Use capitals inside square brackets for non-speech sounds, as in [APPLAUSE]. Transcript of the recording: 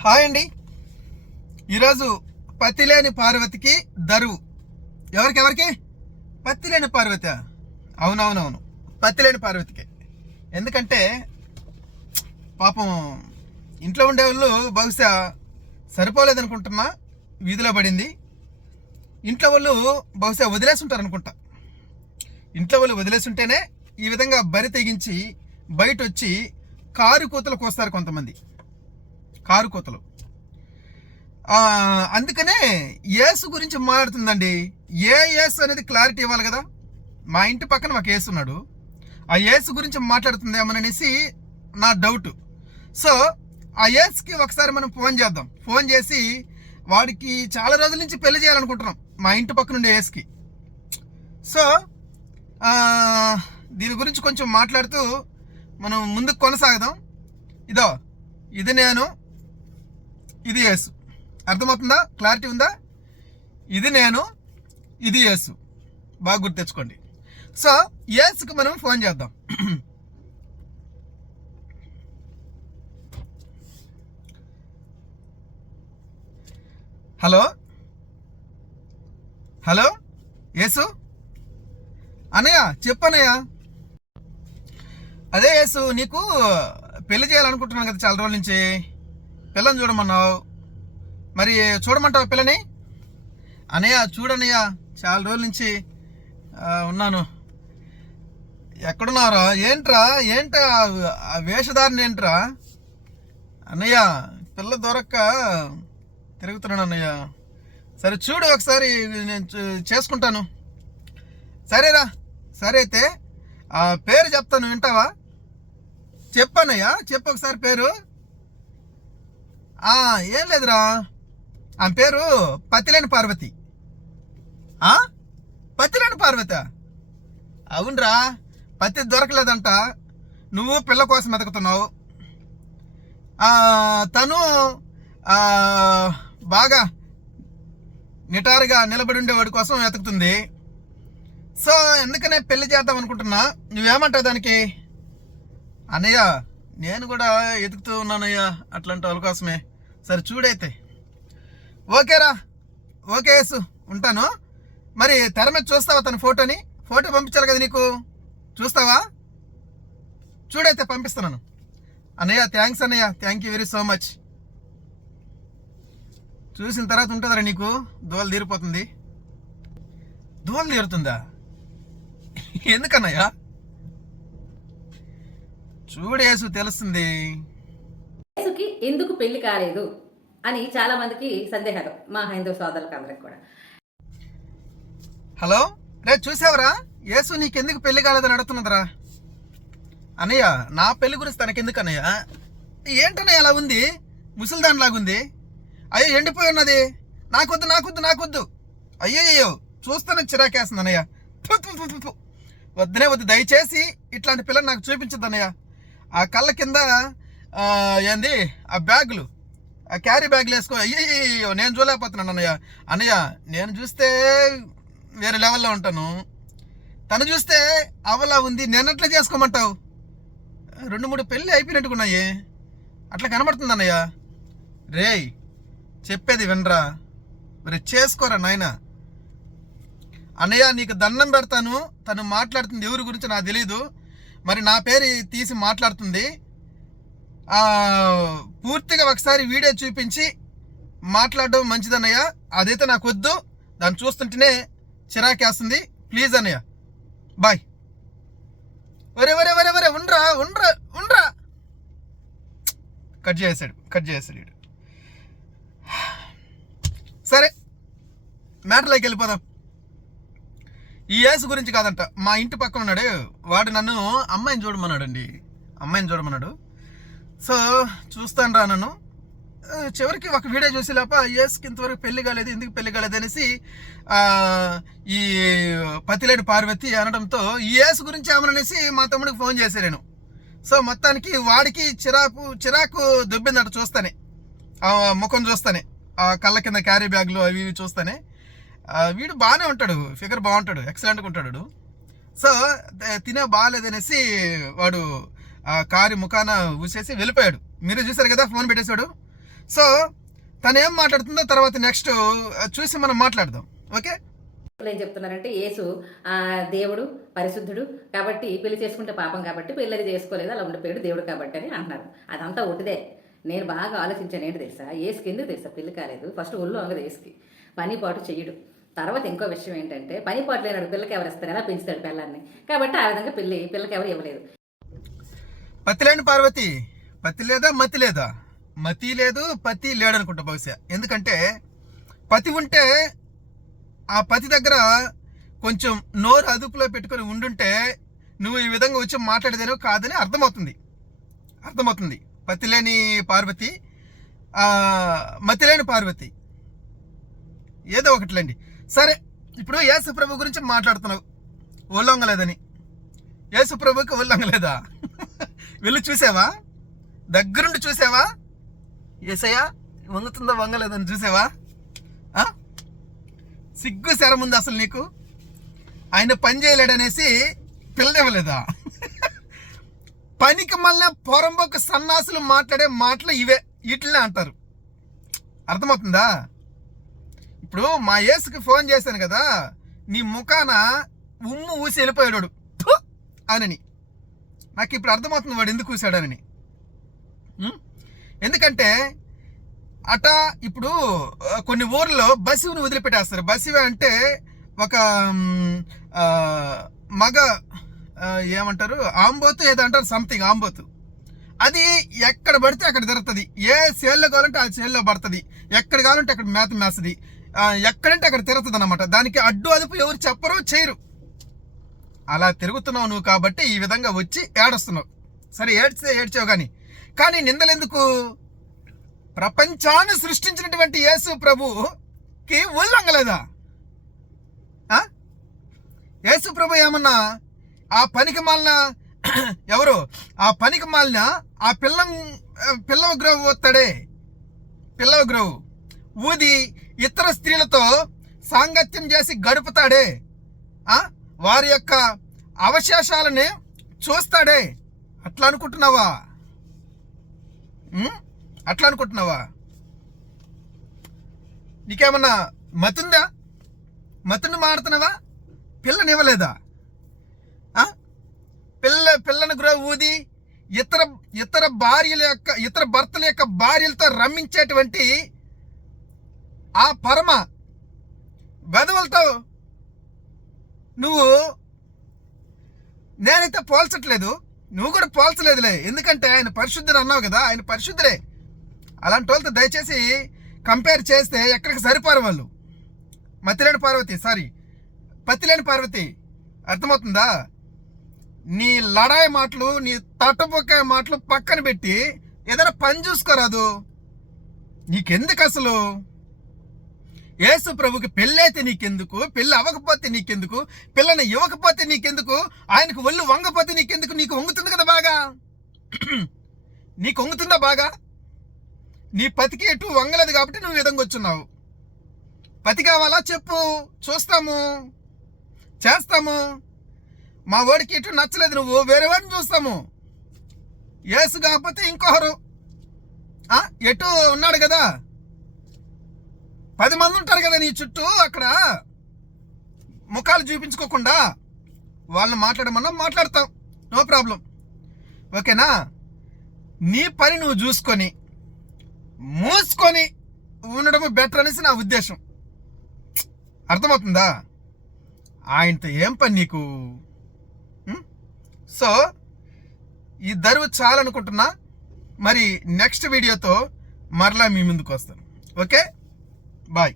Hi అండి. ఈరోజు పత్తిలేని పార్వతికి దరువు. ఎవరికి ఎవరికి? పత్తిలేని పార్వతి. అవునవునవును. పత్తిలేని పార్వతికి. ఎందుకంటే పాపం ఇంట్లో ఉండేవాళ్ళు బహుశా సరిపోలేదనుకుంటున్నా వీధిలో పడింది. ఇంట్లో వాళ్ళు బహుశా వదిలేసి ఉంటారు అనుకుంటా ఇంట్లో వాళ్ళు వదిలేసి ఉంటేనే ఈ విధంగా బరి తెగించి బయట వచ్చి కారు కూతలు కోస్తారు కొంతమంది. కారు కోతలు. అందుకనే ఏసు గురించి మాట్లాడుతుందండి. ఏ ఏసు అనేది క్లారిటీ ఇవ్వాలి కదా? మా ఇంటి పక్కన ఒక ఏసు ఉన్నాడు. ఆ ఏసు గురించి మాట్లాడుతుందేమోననేసి నా డౌట్. సో ఆ ఏసుకి ఒకసారి మనం ఫోన్ చేద్దాం. ఫోన్ చేసి వాడికి చాలా రోజుల నుంచి పెళ్ళి చేయాలనుకుంటున్నాం. మా ఇంటి పక్కన ఉండే ఏసుకి సో దీని గురించి కొంచెం మాట్లాడుతూ మనం ముందుకు కొనసాగదాం. ఇదో ఇది నేను ఇది యేసు. అర్థమవుతుందా? క్లారిటీ ఉందా? ఇది నేను ఇది యేసు. బాగా గుర్తు తెచ్చుకోండి. సో యేసుకు మనం ఫోన్ చేద్దాం. హలో? హలో? యేసు? అన్నయ్య చెప్పన్నయ్య. అదే యేసు నీకు పెళ్ళి చేయాలనుకుంటున్నాను కదా చాలా రోజుల నుంచి. పిల్లని చూడమన్నావు? మరి చూడమంటావు పిల్లని? అనయ్య చూడనయ్యా చాలా రోజుల నుంచి ఉన్నాను. ఎక్కడున్నారా ఏంట్రా? ఏంట్రా ఆ వేషధారణ ఏంట్రా? అన్నయ్య పిల్ల దొరక్క తిరుగుతున్నాను అన్నయ్య. సరే చూడు ఒకసారి నేను చూ- చేసుకుంటాను. సరేరా? సరే అయితే ఆ పేరు చెప్తాను వింటావా? చెప్పనయ్యా చెప్పు ఒకసారి పేరు. ఏం లేదురా. ఆమె పేరు పత్తిలేని పార్వతి. పత్తిలేని పార్వత? అవునరా పత్తి దొరకలేదంట. నువ్వు పిల్ల కోసం ఎదుగుతున్నావు తను బాగా నిటారుగా నిలబడి ఉండేవాడి కోసం వెతుకుతుంది. సో ఎందుకనే పెళ్ళి చేద్దాం అనుకుంటున్నా? నువ్వేమంటావు దానికి? అన్నయ్య నేను కూడా ఎదుగుతూ ఉన్నానయ్యా అట్లాంటి వాళ్ళ కోసమే. సరే చూడైతే. ఓకేరా. ఓకే యేసు ఉంటాను. మరి తెర మీద చూస్తావా తన ఫోటోని? ఫోటో పంపించాలి కదా నీకు? చూస్తావా? చూడైతే పంపిస్తున్నాను. అన్నయ్య థ్యాంక్స్ అన్నయ్య. Thank you very so much. చూసిన తర్వాత ఉంటుందిరా నీకు? దోలు తీరిపోతుంది. దోలు తీరుతుందా? ఎందుకన్నయ్యా? చూడేసు తెలుస్తుంది. యేసుకి ఎందుకు పెళ్ళి కాలేదు అని చాలా మందికి సందేహాలు మా హైందవ సోదరులకు అందరికి కూడా. హలో? రే చూసావరా? యేసు నీకెందుకు పెళ్ళి కాలేదని అడుగుతున్నదిరా? అన్నయ్య నా పెళ్ళి గురించి తనకెందుకు అన్నయ్య? ఏంటన్నయ్య అలా ఉంది? ముసలిదానిలాగుంది అయ్యో ఎండిపోయి ఉన్నది. నాకొద్దు నాకొద్దు నాకొద్దు. అయ్యయ్యో చూస్తాను చిరాకేస్తుంది అన్నయ్య. థు, వద్దనే వద్దు దయచేసి ఇట్లాంటి పిల్లని నాకు చూపించద్దు అన్నయ్య ఆ కళ్ళ కింద ఏంది? ఆ బ్యాగులు. ఆ క్యారీ బ్యాగులు వేసుకో. అయ్యో నేను చూడలేకపోతున్నాను అన్నయ్య. అన్నయ్య నేను చూస్తే వేరే లెవెల్లో ఉంటాను. తను చూస్తే అవలా ఉంది. నేను అట్లా చేసుకోమంటావు. రెండు మూడు పెళ్ళి అయిపోయినట్టుకున్నాయి. అట్లా కనబడుతుంది అన్నయ్య. రేయ్ చెప్పేది వినరా? మరి చేసుకోరా నాయనా? అన్నయ్య నీకు దండం పెడతాను. తను మాట్లాడుతుంది. ఎవరి గురించి నాకు తెలియదు మరి నా పేరు తీసి మాట్లాడుతుంది. పూర్తిగా ఒకసారి వీడియో చూపించి మాట్లాడడం మంచిదన్నయ్య. అదైతే నాకు వద్దు. దాన్ని చూస్తుంటేనే చిరాకేస్తుంది ప్లీజ్ అన్నయ్య. బాయ్. వరే వరే వరే వరే ఉండ్రా ఉండ్రా ఉండ్రా. కట్ చేసాడు కట్ చేసాడు వీడు. సరే మ్యాటర్లోకి వెళ్ళిపోదాం. ఈ యేసు గురించి కాదంట. మా ఇంటి పక్కన ఉన్నాడు. వాడు నన్ను అమ్మాయిని చూడమన్నాడండి. అమ్మాయిని చూడమన్నాడు. సో చూస్తాను రా నన్ను చివరికి ఒక వీడియో చూసి లేప యేసుకి ఇంతవరకు పెళ్ళి కాలేదు ఎందుకు పెళ్ళి కాలేదు? అనేసి ఈ పతిలేడు పార్వతి అనడంతో ఈ యేసు గురించి ఏమననేసి మా తమ్ముడికి ఫోన్ చేశాను నేను. సో మొత్తానికి వాడికి చిరాకు చిరాకు దుబ్బిందట చూస్తానే. ఆ ముఖం చూస్తానే. ఆ కళ్ళ కింద క్యారీ బ్యాగ్లు అవి ఇవి చూస్తానే. వీడు బాగానే ఉంటాడు ఫిగర్ బాగుంటాడు ఎక్సలెంట్గా ఉంటాడు సో తినే బాగాలేదనేసి వాడు ఆ కారు ముఖాన ఊసేసి వెళ్ళిపోయాడు. మీరు చూసారు కదా ఫోన్ పెట్టేశాడు. సో తను ఏం మాట్లాడుతుందో తర్వాత నెక్స్ట్ చూసి మనం మాట్లాడదాం. ఓకే? ఏం చెప్తున్నారంటే యేసు దేవుడు పరిశుద్ధుడు కాబట్టి పెళ్ళి చేసుకుంటే పాపం కాబట్టి పెళ్ళి చేసుకోలేదు అలా ఉండిపోయాడు దేవుడు కాబట్టి అని అంటున్నారు. అదంతా ఒకటిదే నేను బాగా ఆలోచించాను ఏంటి తెలుసా? ఏసుకి ఎందుకు తెలుసా పెళ్ళి కాలేదు? ఫస్ట్ ఒళ్ళు అంగదు ఏసుకి పని పాటు చెయ్యడు. తర్వాత ఇంకో విషయం ఏంటంటే పని పాటు లేనాడు పిల్లకి ఎవరు ఇస్తారు? ఎలా పెంచుతాడు పిల్లల్ని కాబట్టి ఆ విధంగా పెళ్ళి పిల్లకి ఎవరు ఇవ్వలేదు. పత్తి లేని పార్వతి. పత్తి లేదా మతి లేదా? మతి లేదు పతి లేడనుకుంటా బహుశా. ఎందుకంటే పతి ఉంటే ఆ పతి దగ్గర కొంచెం నోరు అదుపులో పెట్టుకొని ఉండుంటే నువ్వు ఈ విధంగా వచ్చి మాట్లాడేదేనో కాదని అర్థమవుతుంది. అర్థమవుతుంది. పతి లేని పార్వతి మతిలేని మతి లేని పార్వతి. ఏదో ఒకటిలేండి. సరే ఇప్పుడు యేసుప్రభు గురించి మాట్లాడుతున్నావు. ఒళ్ళొంగలేదని యేసుప్రభుకి ప్రభుకి లేదా వెళ్ళి చూసావా? దగ్గరుండి చూసావా? ఏసయ్యా వంగుతుందా వంగలేదని చూసావా? సిగ్గు శరం ఉంది అసలు నీకు? ఆయన పని చేయలేడనేసి పిల్లనివ్వలేదా పనికి మళ్ళీ పొరంబొక్క సన్నాసులు మాట్లాడే మాటలు ఇవే వీటినే అంటారు. అర్థమవుతుందా? ఇప్పుడు మా యేసుకి ఫోన్ చేశాను కదా నీ ముఖాన ఉమ్ము ఊసి వెళ్ళిపోయాడు అనని. నాకు ఇప్పుడు అర్థమవుతుంది వాడు ఎందుకు కూశాడని. ఎందుకంటే అట ఇప్పుడు కొన్ని ఊర్లో బస్సుని వదిలిపెట్టేస్తారు. బస్సు అంటే ఒక మగ ఏమంటారు? ఆంబోతు ఏదో అంటారు సంథింగ్ ఆంబోతు. అది ఎక్కడ పడితే అక్కడ తిరుగుతుంది ఏ సేల్లో కావాలంటే ఆ సేల్లో పడుతుంది. ఎక్కడ కావాలంటే అక్కడ మేత మేస్తుంది ఎక్కడంటే అక్కడ తిరుగుతుంది అనమాట దానికి అడ్డు అదుపు ఎవరు చెప్పరు చేయరు. అలా తిరుగుతున్నావు నువ్వు కాబట్టి ఈ విధంగా వచ్చి ఏడుస్తున్నావు. సరే ఏడ్చితే ఏడ్చావు కానీ కానీ నిందలెందుకు? ప్రపంచాన్ని సృష్టించినటువంటి యేసు ప్రభుకి ఉల్లంగలేదా ఆ? యేసు ప్రభు ఏమన్నా ఆ పనికి మాలిన [CLEARS THROAT] ఎవరు? ఆ పనికి మాలిన ఆ పిల్ల పిల్లవ గ్రోవ్ వస్తాడే. పిల్లవ గ్రోవ్ ఊది ఇతర స్త్రీలతో సాంగత్యం చేసి గడుపుతాడే. వారి యొక్క అవశేషాలని చూస్తాడే. అట్లా అనుకుంటున్నావా? అట్లా అనుకుంటున్నావా? నీకేమన్నా మతుందా? మతుని మాడుతున్నావా పిల్లనివ్వలేదా పిల్ల పిల్లని గ్రో ఊది ఇతర ఇతర భార్యల యొక్క ఇతర భర్తల యొక్క భార్యలతో రమ్మించేటువంటి ఆ పరమ వెధవలతో నువ్వు నేనైతే పోల్చట్లేదు. నువ్వు కూడా పోల్చలేదులే. ఎందుకంటే ఆయన పరిశుద్ధుడు అన్నావు కదా ఆయన పరిశుద్ధుడే. అలాంటి వాళ్ళతో దయచేసి కంపేర్ చేస్తే ఎక్కడికి సరిపోరు వాళ్ళు. మతిలేని పార్వతి సారీ పతిలేని పార్వతి అర్థమవుతుందా? నీ లడాయి మాటలు నీ తట్టబొక్కాయ మాటలు పక్కన పెట్టి ఏదైనా పని చూసుకోరాదు. నీకెందుకు అసలు? యేసు ప్రభుకి పెళ్ళైతే నీకెందుకు? పెళ్ళి అవ్వకపోతే నీకెందుకు? పిల్లని ఇవ్వకపోతే నీకెందుకు? ఆయనకు ఒళ్ళు వంగపోతే నీకెందుకు? నీకు వంగుతుంది కదా బాగా? [CLEARS THROAT] నీకు వంగుతుందా బాగా? నీ పతికి ఎటు వంగలేదు కాబట్టి నువ్వు విధంగా వచ్చున్నావు. పతి కావాలా? చెప్పు. చూస్తాము. చేస్తాము. మా వాడికి ఎటు నచ్చలేదు నువ్వు. వేరే వాడిని చూస్తాము. యేసు కాకపోతే ఇంకొకరు. ఆ, ఎటు ఉన్నాడు కదా? పది మంది ఉంటారు కదా నీ చుట్టూ అక్కడ. ముఖాలు చూపించుకోకుండా వాళ్ళని మాట్లాడమన్నా మాట్లాడతాం. No problem. ఓకేనా? నీ పని నువ్వు చూసుకొని మూసుకొని ఉండడం బెటర్ అనేసి నా ఉద్దేశం. అర్థమవుతుందా? ఆయనతో ఏం పని నీకు? సో ఈ దరువు చాలనుకుంటున్నా. మరి నెక్స్ట్ వీడియోతో మరలా మీ ముందుకు వస్తాను. ఓకే? బాయ్